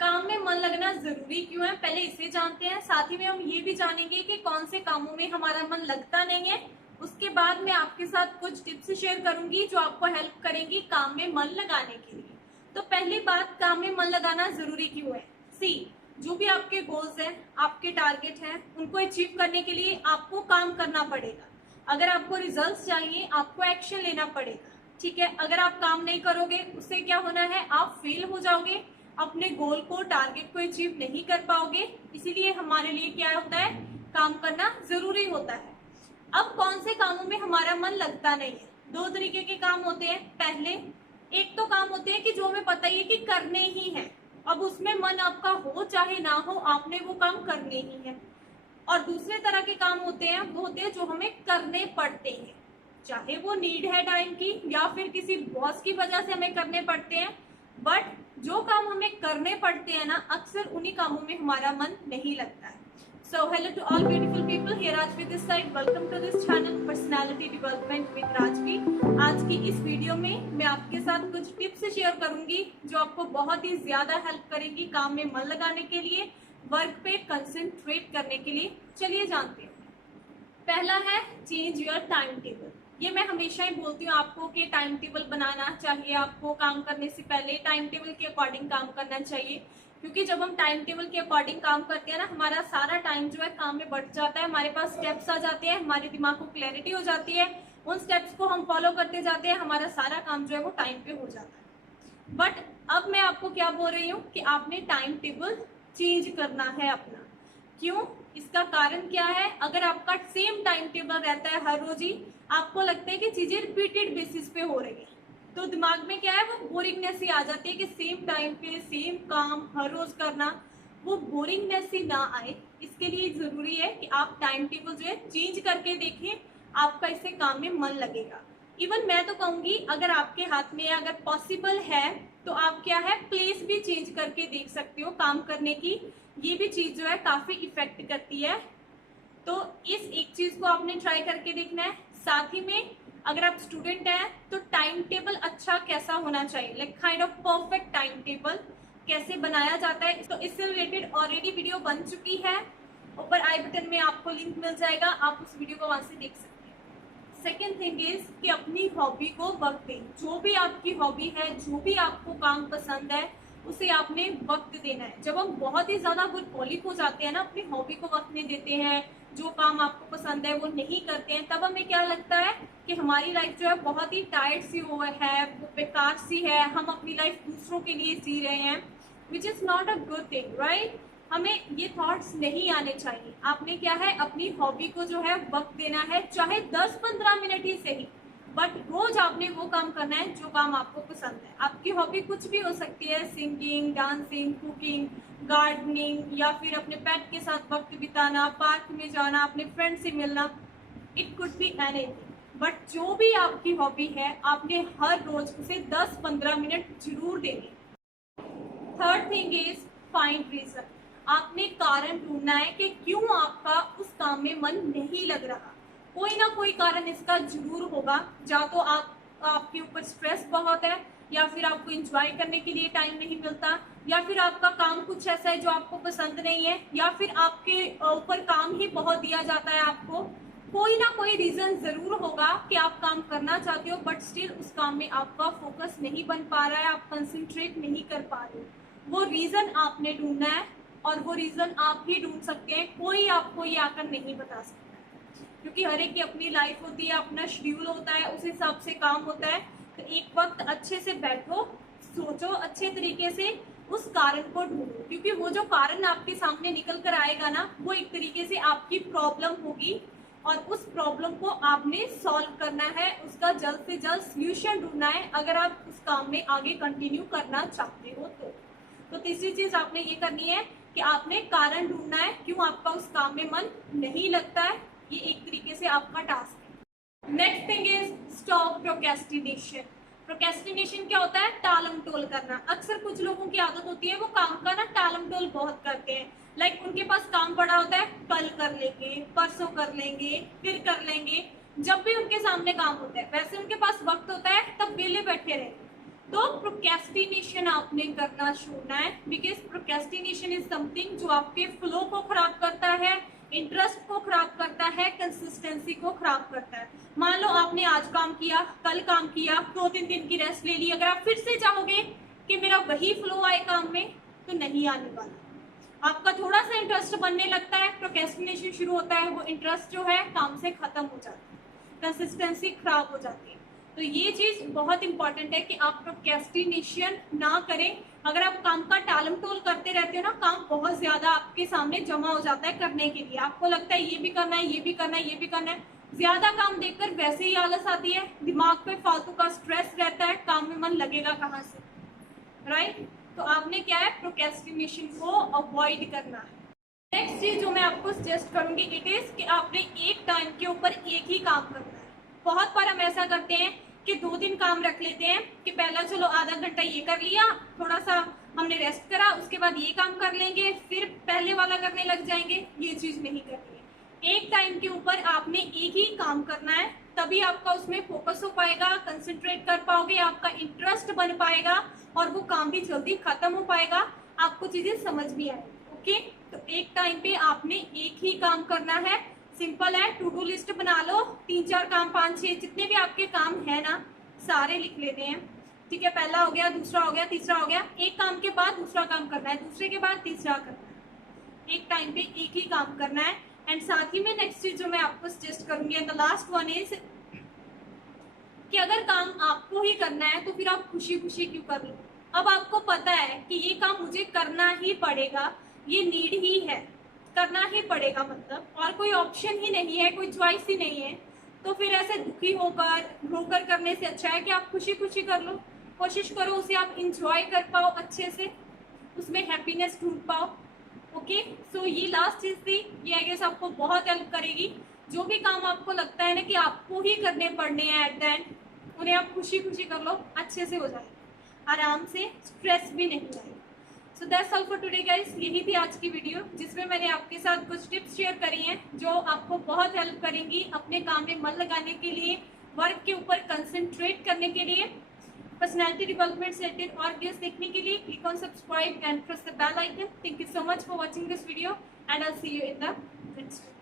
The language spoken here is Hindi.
काम में मन लगना जरूरी क्यों है, पहले इसे जानते हैं। साथ ही में हम ये भी जानेंगे कि कौन से कामों में हमारा मन लगता नहीं है। उसके बाद मैं आपके साथ कुछ टिप्स शेयर करूंगी जो आपको हेल्प करेंगी काम में मन लगाने के लिए। तो पहली बात, काम में मन लगाना जरूरी क्यों है। सी, जो भी आपके गोल्स हैं, आपके टारगेट हैं, उनको अचीव करने के लिए आपको काम करना पड़ेगा। अगर आपको रिजल्ट्स चाहिए, आपको एक्शन लेना पड़ेगा। ठीक है, अगर आप काम नहीं करोगे उससे क्या होना है, आप फेल हो जाओगे, अपने गोल को, टारगेट को अचीव नहीं कर पाओगे। इसीलिए हमारे लिए क्या होता है, काम करना जरूरी होता है। अब कौन से कामों में हमारा मन लगता नहीं है, दो तरीके के काम होते हैं। पहले एक तो काम होते हैं कि जो हमें पता ही है कि करने ही है, अब उसमें मन आपका हो चाहे ना हो, आपने वो काम करने ही है। और दूसरे तरह के काम होते हैं, वो होते हैं जो हमें करने पड़ते हैं, चाहे वो नीड है टाइम की या फिर किसी बॉस की वजह से हमें करने पड़ते हैं। बट जो काम हमें करने पड़ते हैं ना, अक्सर उन्हीं कामों में हमारा मन नहीं लगता है। So hello to all beautiful people, here Rajvi this side. Welcome to this channel Personality Development with Rajvi। आज की इस वीडियो में मैं आपके साथ कुछ टिप्स शेयर करूंगी जो आपको बहुत ही ज्यादा हेल्प करेगी काम में मन लगाने के लिए, वर्क पे कंसंट्रेट करने के लिए। चलिए जानते हैं। पहला है चेंज योर टाइम टेबल। ये मैं हमेशा ही बोलती हूँ आपको कि टाइम टेबल बनाना चाहिए। आपको काम करने से पहले टाइम टेबल के अकॉर्डिंग काम करना चाहिए, क्योंकि जब हम टाइम टेबल के अकॉर्डिंग काम करते हैं ना, हमारा सारा टाइम जो है काम में बढ़ जाता है। हमारे पास स्टेप्स आ जाते हैं, हमारे दिमाग को क्लैरिटी हो जाती है, उन स्टेप्स को हम फॉलो करते जाते हैं, हमारा सारा काम जो है वो टाइम पे हो जाता है। बट अब मैं आपको क्या बोल रही हूँ कि आपने टाइम टेबल चेंज करना है अपना। क्यों, इसका कारण क्या है। अगर आपका सेम टाइम टेबल रहता है हर रोज ही, आपको लगता है कि चीजें रिपीटेड बेसिस पे हो रही है, तो दिमाग में क्या है, वो बोरिंगनेस ही आ जाती है कि सेम टाइम पे सेम काम हर रोज करना, वो बोरिंगनेस ही ना आए। इसके लिए जरूरी है कि आप टाइम टेबल जो है चेंज करके देखें, आपका इससे काम में मन लगेगा। इवन मैं तो कहूंगी, अगर आपके हाथ में अगर पॉसिबल है तो आप क्या है, प्लेस भी चेंज करके देख सकते हो काम करने की। ये भी चीज जो है काफी इफेक्ट करती है। तो इस एक चीज को आपने ट्राई करके देखना है। साथ ही में अगर आप स्टूडेंट हैं तो टाइम टेबल अच्छा कैसा होना चाहिए, like kind of perfect time table कैसे बनाया जाता है, तो इससे रिलेटेड ऑलरेडी वीडियो बन चुकी है। ऊपर आई बटन में आपको लिंक मिल जाएगा, आप उस वीडियो को वहां से देख सकते हैं। सेकेंड थिंग इज कि अपनी हॉबी को वक्त दें। जो भी आपकी हॉबी है, जो भी आपको काम पसंद है, उसे आपने वक्त देना है। जब हम बहुत ही ज्यादा वर्कहोलिक हो जाते हैं ना, अपनी हॉबी को वक्त नहीं देते हैं, जो काम आपको पसंद है वो नहीं करते हैं, तब हमें क्या लगता है कि हमारी लाइफ जो है बहुत ही टायर्ड सी हो है, वो बेकार सी है, हम अपनी लाइफ दूसरों के लिए जी रहे हैं, which is not a good thing, right. हमें ये थॉट्स नहीं आने चाहिए। आपने क्या है, अपनी हॉबी को जो है वक्त देना है, चाहे 10-15 मिनट ही सही, बट रोज आपने वो काम करना है जो काम आपको पसंद है। आपकी हॉबी कुछ भी हो सकती है, सिंगिंग, डांसिंग, कुकिंग, गार्डनिंग, या फिर अपने पेट के साथ वक्त बिताना, पार्क में जाना, अपने फ्रेंड से मिलना, it could be anything. But जो भी आपकी हॉबी है, आपने हर रोज उसे 10-15 मिनट जरूर देने। Third thing is find reason. आपने कारण ढूंढना है कि क्यों आपका उस काम में मन नहीं लग रहा। कोई ना कोई कारण इसका जरूर होगा। या तो आपके ऊपर स्ट्रेस बहुत है, या फिर आपको एंजॉय करने के लिए टाइम नहीं मिलता, या फिर आपका काम कुछ ऐसा है जो आपको पसंद नहीं है, या फिर आपके ऊपर काम ही बहुत दिया जाता है आपको। कोई ना कोई रीजन जरूर होगा कि आप काम करना चाहते हो बट स्टिल उस काम में आपका फोकस नहीं बन पा रहा है, आप कंसंट्रेट नहीं कर पा रहे हो। वो रीजन आपने ढूंढना है, और वो रीजन आप ही ढूंढ सकते हैं, कोई आपको ये आकर नहीं बता सकता, क्योंकि हर एक की अपनी लाइफ होती है, अपना शेड्यूल होता है, उस हिसाब से काम होता है। तो एक वक्त अच्छे से बैठो, सोचो अच्छे तरीके से, उस कारण को ढूंढो, क्योंकि वो जो कारण आपके सामने निकल कर आएगा ना, वो एक तरीके से आपकी प्रॉब्लम होगी, और उस प्रॉब्लम को आपने सॉल्व करना है, उसका जल्द से जल्द सोल्यूशन ढूंढना है, अगर आप उस काम में आगे कंटिन्यू करना चाहते हो तो तीसरी चीज आपने ये करनी है कि आपने कारण ढूंढना है क्यों आपका उस काम में मन नहीं लगता है। ये एक तरीके से आपका टास्क है। Next thing is stop procrastination. Procrastination क्या होता है, टालम टोल करना। अक्सर कुछ लोगों की आदत होती है, वो काम का ना टालम टोल बहुत करते हैं। लाइक उनके पास काम पड़ा होता है, कल कर लेंगे, परसों कर लेंगे, फिर कर लेंगे। जब भी उनके सामने काम होता है, वैसे उनके पास वक्त होता है तब वेले बैठे रहेंगे। तो प्रोक्रेस्टिनेशन आपने करना छोड़ना है, बिकॉज प्रोक्रेस्टिनेशन इज समथिंग जो आपके फ्लो को खराब करता है, इंटरेस्ट को खराब करता है, कंसिस्टेंसी को खराब करता है। मान लो आपने आज काम किया, कल काम किया, 2-3 दिन की रेस्ट ले ली, अगर आप फिर से चाहोगे कि मेरा वही फ्लो आए काम में, तो नहीं आने वाला। आपका थोड़ा सा इंटरेस्ट बनने लगता है, प्रोक्रेस्टिनेशन शुरू होता है, वो इंटरेस्ट जो है काम से खत्म हो जाता है, कंसिस्टेंसी खराब हो जाती है। तो ये चीज बहुत इंपॉर्टेंट है कि आप प्रोक्रेस्टिनेशन ना करें। अगर आप काम का टालम टोल करते रहते हो ना, काम बहुत ज्यादा आपके सामने जमा हो जाता है करने के लिए, आपको लगता है ये भी करना है, ये भी करना है, ये भी करना है। ज्यादा काम देखकर वैसे ही आलस आती है, दिमाग पे फालतू का स्ट्रेस रहता है, काम में मन लगेगा कहाँ से, राइट? तो आपने क्या है, प्रोक्रेस्टिनेशन को अवॉइड करना है। नेक्स्ट चीज जो मैं आपको सजेस्ट करूंगी इट इज कि आपने एक टाइम के ऊपर एक ही काम करना है। बहुत बार हम ऐसा करते हैं कि 2-3 काम रख लेते हैं कि पहला चलो आधा घंटा ये कर लिया, थोड़ा सा हमने रेस्ट करा, उसके बाद ये काम कर लेंगे, फिर पहले वाला करने लग जाएंगे। ये चीज नहीं करनी है। एक टाइम के ऊपर आपने एक ही काम करना है, तभी आपका उसमें फोकस हो पाएगा, कंसंट्रेट कर पाओगे, आपका इंटरेस्ट बन पाएगा और वो काम भी जल्दी खत्म हो पाएगा, आपको चीजें समझ भी आएगी। ओके, तो एक टाइम पे आपने एक ही काम करना है। सिंपल है, टू डू लिस्ट बना लो, 3-4 काम, 5-6 जितने भी आपके काम है ना, सारे लिख लेने हैं। ठीक है, पहला हो गया, दूसरा हो गया, तीसरा हो गया। एक काम के बाद दूसरा काम करना है, दूसरे के बाद तीसरा करना है। एक टाइम पे एक ही काम करना है। एंड साथ ही में नेक्स्ट चीज जो मैं आपको सजेस्ट करूंगी, and the last one is कि अगर काम आपको ही करना है तो फिर आप खुशी खुशी क्यों कर लो। अब आपको पता है कि ये काम मुझे करना ही पड़ेगा, ये नीड ही है, करना ही पड़ेगा, मतलब और कोई ऑप्शन ही नहीं है, कोई चॉइस ही नहीं है। तो फिर ऐसे दुखी होकर रोकर करने से अच्छा है कि आप खुशी खुशी कर लो। कोशिश करो उसे आप इंजॉय कर पाओ, अच्छे से उसमें हैप्पीनेस ढूंढ पाओ। ओके, सो ये लास्ट चीज थी, ये आई गेस आपको बहुत हेल्प करेगी। जो भी काम आपको लगता है ना कि आपको ही करने पड़ने हैं एट द एंड, उन्हें आप खुशी खुशी कर लो, अच्छे से हो जाएगा, आराम से, स्ट्रेस भी नहीं आएगा। So that's all for today guys. यही थी आज की वीडियो जिसमें मैंने आपके साथ कुछ टिप्स शेयर करी हैं जो आपको बहुत हेल्प करेंगी अपने काम में मन लगाने के लिए, वर्क के ऊपर कंसंट्रेट करने के लिए, पर्सनैलिटी डेवलपमेंट से रिलेटेड और वीडियोस देखने के लिए click on subscribe and press the bell icon. Thank you so much for watching this video and I will see you in the next.